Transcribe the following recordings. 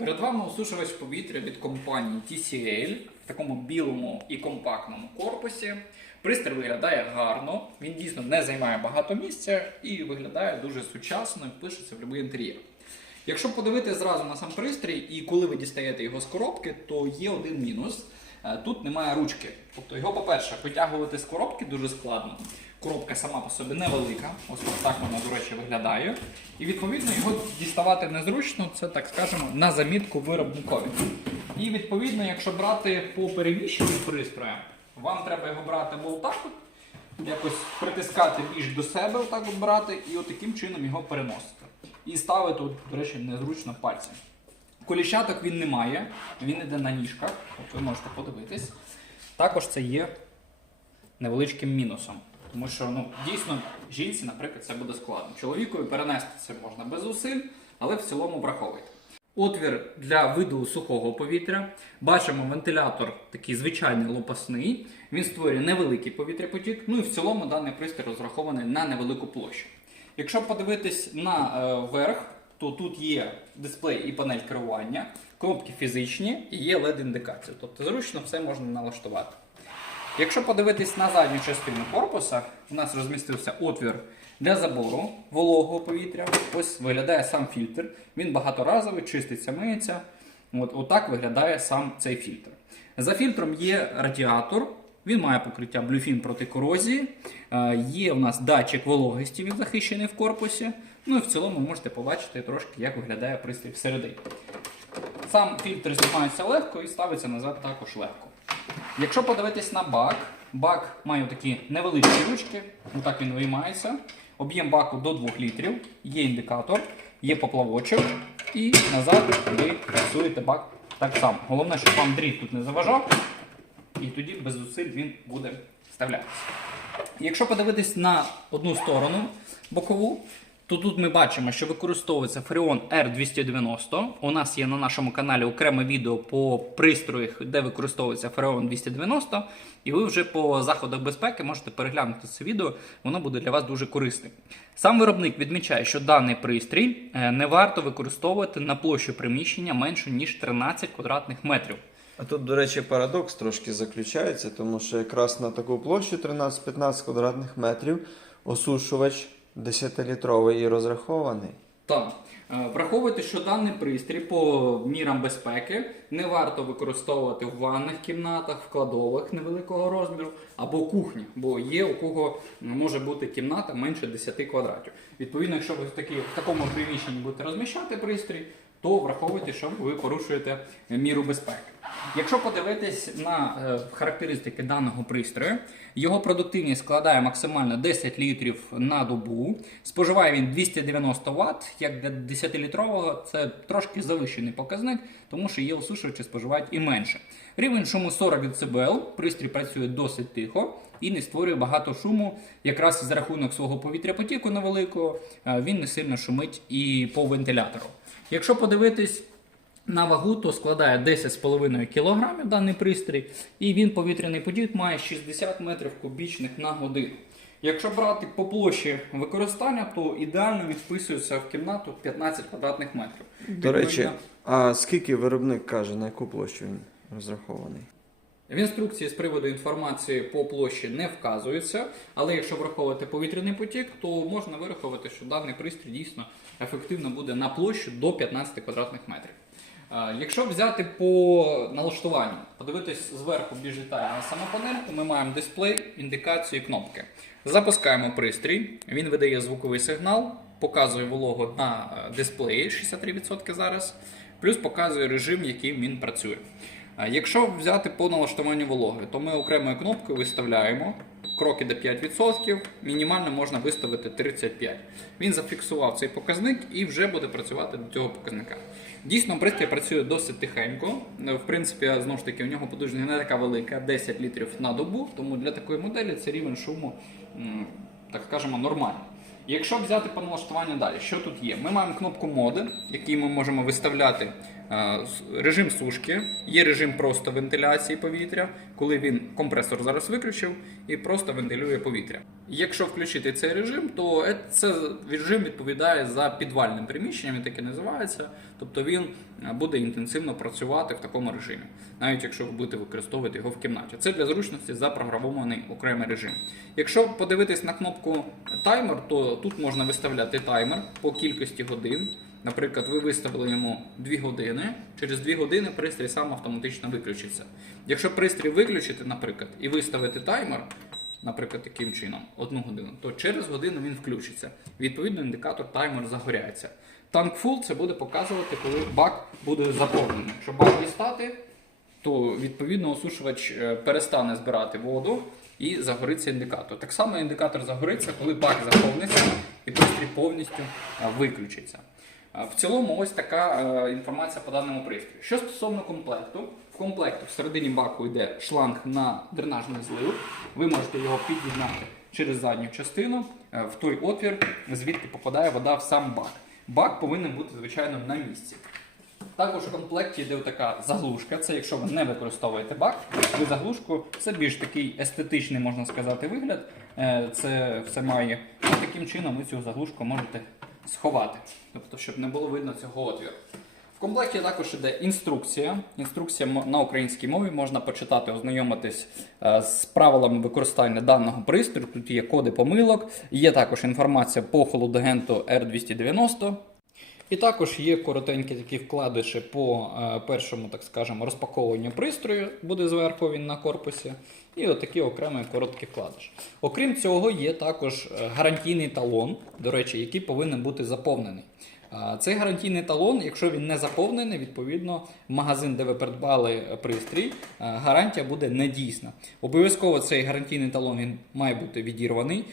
Перед вами осушувач повітря від компанії TCL в такому білому і компактному корпусі. Пристрій виглядає гарно, він дійсно не займає багато місця і виглядає дуже сучасно і впишеться в будь-який інтер'єр. Якщо подивитися зразу на сам пристрій, і коли ви дістаєте його з коробки, то є один мінус. Е, Тут немає ручки. Тобто його, по-перше, витягувати з коробки дуже складно. Коробка сама по собі невелика, ось так вона, до речі, виглядає. І відповідно його діставати незручно, це так скажемо на замітку виробникові. І відповідно, якщо брати по переміщенню пристрою, вам треба його брати або отак, от, якось притискати більш до себе, отак от брати, і от таким чином його переносити. І ставити, до речі, незручно пальці. Коліщаток він не має, він іде на ніжках, ви можете подивитись. Також це є невеличким мінусом. Тому що ну, дійсно жінці, наприклад, це буде складно. Чоловікові перенести це можна без зусиль, але в цілому враховуйте. Отвір для виду сухого повітря. Бачимо вентилятор такий звичайний лопасний. Він створює невеликий повітряпотік. Ну і в цілому даний пристрій розрахований на невелику площу. Якщо подивитись на е, верх, то тут є дисплей і панель керування, кнопки фізичні і є LED-індикація. Тобто зручно все можна налаштувати. Якщо подивитись на задню частину корпуса, у нас розмістився отвір для забору вологого повітря. Ось виглядає сам фільтр. Він багаторазовий, чиститься, миється. От, отак виглядає сам цей фільтр. За фільтром є радіатор. Він має покриття блюфін проти корозії. Е, Є у нас датчик вологості, він захищений в корпусі. Ну і в цілому можете побачити трошки, як виглядає пристрій всередині. Сам фільтр знімається легко і ставиться назад також легко. Якщо подивитись на бак, бак має такі невеличкі ручки, отак він виймається. Об'єм баку до 2 літрів, є індикатор, є поплавочок, і назад ви працюєте бак так само. Головне, щоб вам дріт тут не заважав, і тоді без зусиль він буде вставлятися. Якщо подивитись на одну сторону бокову, то тут ми бачимо, що використовується Freon R290. У нас є на нашому каналі окреме відео по пристроях, де використовується Freon 290. І ви вже по заходах безпеки можете переглянути це відео, воно буде для вас дуже корисним. Сам виробник відмічає, що даний пристрій е, не варто використовувати на площу приміщення меншу ніж 13 квадратних метрів. А тут, до речі, парадокс трошки заключається, тому що якраз на таку площу 13-15 квадратних метрів осушувач 10-літровий і розрахований. Так. Е, Враховуйте, що даний пристрій по мірам безпеки не варто використовувати в ванних кімнатах, в кладових невеликого розміру або кухні, бо є у кого може бути кімната менше 10 квадратів. Відповідно, якщо ви в, такі, в такому приміщенні будете розміщати пристрій, то враховуйте, що ви порушуєте міру безпеки. Якщо подивитись на е, характеристики даного пристрою, його продуктивність складає максимально 10 літрів на добу. Споживає він 290 Вт, як для 10-літрового це трошки завищений показник, тому що є осушувачі споживають і менше. Рівень шуму 40 дБ, пристрій працює досить тихо і не створює багато шуму. Якраз за рахунок свого повітряпотіку невеликого е, він не сильно шумить і по вентилятору. Якщо подивитись на вагу, то складає 10,5 кг даний пристрій, і він повітряний потік має 60 метрів кубічних на годину. Якщо брати по площі використання, то ідеально він вписується в кімнату 15 квадратних метрів. До речі, а скільки виробник каже, на яку площу він розрахований? В інструкції з приводу інформації по площі не вказується, але якщо враховувати повітряний потік, то можна вирахувати, що даний пристрій дійсно ефективно буде на площу до 15 квадратних метрів. Якщо взяти по налаштуванню, подивитись зверху більш детально на саму панельку, ми маємо дисплей, індикацію і кнопки. Запускаємо пристрій, він видає звуковий сигнал, показує вологу на е, дисплеї 63% зараз, плюс показує режим, яким він працює. Якщо взяти по налаштуванню вологи, то ми окремою кнопкою виставляємо кроки до 5%, мінімально можна виставити 35%. Він зафіксував цей показник і вже буде працювати до цього показника. Дійсно, пристрій працює досить тихенько. В принципі, знову ж таки, у нього потужність не така велика, 10 літрів на добу, тому для такої моделі це рівень шуму, так скажемо, нормальний. Якщо взяти по налаштуванню далі, що тут є? Ми маємо кнопку моди, яку ми можемо виставляти е, режим сушки, є режим просто вентиляції повітря, коли він компресор зараз виключив і просто вентилює повітря. Якщо включити цей режим, то е- це режим відповідає за підвальним приміщенням, він так і називається. Тобто він е, буде інтенсивно працювати в такому режимі, навіть якщо ви будете використовувати його в кімнаті. Це для зручності запрограмований окремий режим. Якщо подивитись на кнопку таймер, то тут можна виставляти таймер по кількості годин. Наприклад, ви виставили йому 2 години, через 2 години пристрій сам автоматично виключиться. Якщо пристрій виключити, наприклад, і виставити таймер, наприклад, таким чином, одну годину, то через годину він включиться. Відповідно, індикатор таймер загоряється. Танк full це буде показувати, коли бак буде заповнений. Якщо бак дістати, то відповідно осушувач е, перестане збирати воду і загориться індикатор. Так само індикатор загориться, коли бак заповниться і пристрій повністю е, виключиться. В цілому, ось така е, інформація по даному пристрою. Що стосовно комплекту, в комплекті всередині баку йде шланг на дренажний злив. Ви можете його під'єднати через задню частину е, в той отвір, звідки попадає вода в сам бак. Бак повинен бути, звичайно, на місці. Також в комплекті йде така заглушка. Це якщо ви не використовуєте бак, ви заглушку це більш такий естетичний, можна сказати, вигляд. Е, Це все має і таким чином ви цю заглушку можете сховати, тобто, щоб не було видно цього отвіру. В комплекті також іде інструкція. Інструкція на українській мові можна почитати, ознайомитись е, з правилами використання даного пристрою. Тут є коди помилок, є також інформація по холодагенту R290. І також є коротенькі такі вкладиші по е, першому, так скажемо, розпаковуванню пристрою, буде зверху він на корпусі. І отакі окремі короткі вкладиші. Окрім цього, є також е, гарантійний талон, до речі, який повинен бути заповнений. Цей гарантійний талон, якщо він не заповнений, відповідно, магазин, де ви придбали е, пристрій, е, гарантія буде недійсна. Обов'язково цей гарантійний талон він має бути відірваний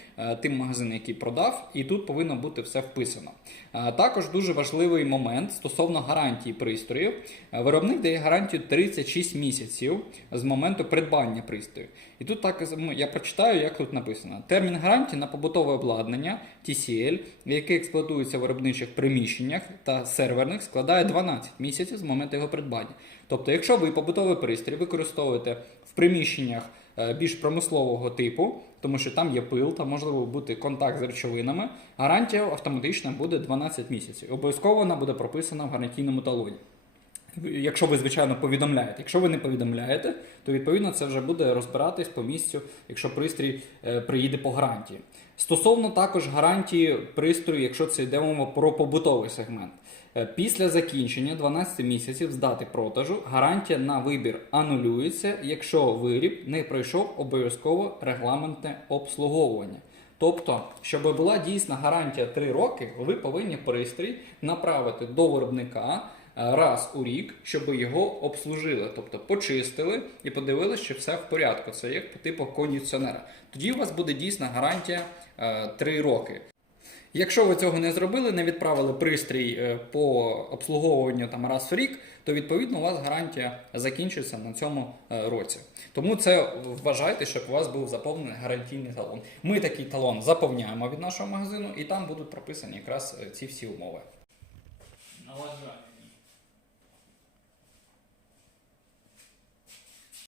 тим магазином, який продав, і тут повинно бути все вписано. Також дуже важливий момент стосовно гарантії пристрою. Е, Виробник дає гарантію 36 місяців з моменту придбання пристрою. І тут так я прочитаю, як тут написано: термін гарантії на побутове обладнання TCL, яке експлуатується в виробничих приміщеннях та серверних, складає 12 місяців з моменту його придбання. Тобто, якщо ви побутовий пристрій використовуєте в приміщеннях е, більш промислового типу, тому що там є пил, там можливо бути контакт з речовинами, гарантія автоматично буде 12 місяців. Обов'язково вона буде прописана в гарантійному талоні. Якщо ви, звичайно, повідомляєте. Якщо ви не повідомляєте, то відповідно це вже буде розбиратись по місцю, якщо пристрій е, приїде по гарантії. Стосовно також гарантії пристрою, якщо це йде мова про побутовий сегмент. Е, Після закінчення 12 місяців з дати продажу гарантія на вибір анулюється, якщо виріб не пройшов обов'язково регламентне обслуговування. Тобто, щоб була дійсна гарантія 3 роки, ви повинні пристрій направити до виробника раз у рік, щоб його обслужили, тобто почистили і подивилися, що все в порядку. Це як по типу кондиціонера. Тоді у вас буде дійсна гарантія 3 роки. Якщо ви цього не зробили, не відправили пристрій е, по обслуговуванню там раз в рік, то відповідно у вас гарантія закінчиться на цьому е, році. Тому це вважайте, щоб у вас був заповнений гарантійний талон. Ми такий талон заповняємо від нашого магазину, і там будуть прописані якраз е, ці всі умови. Налагай.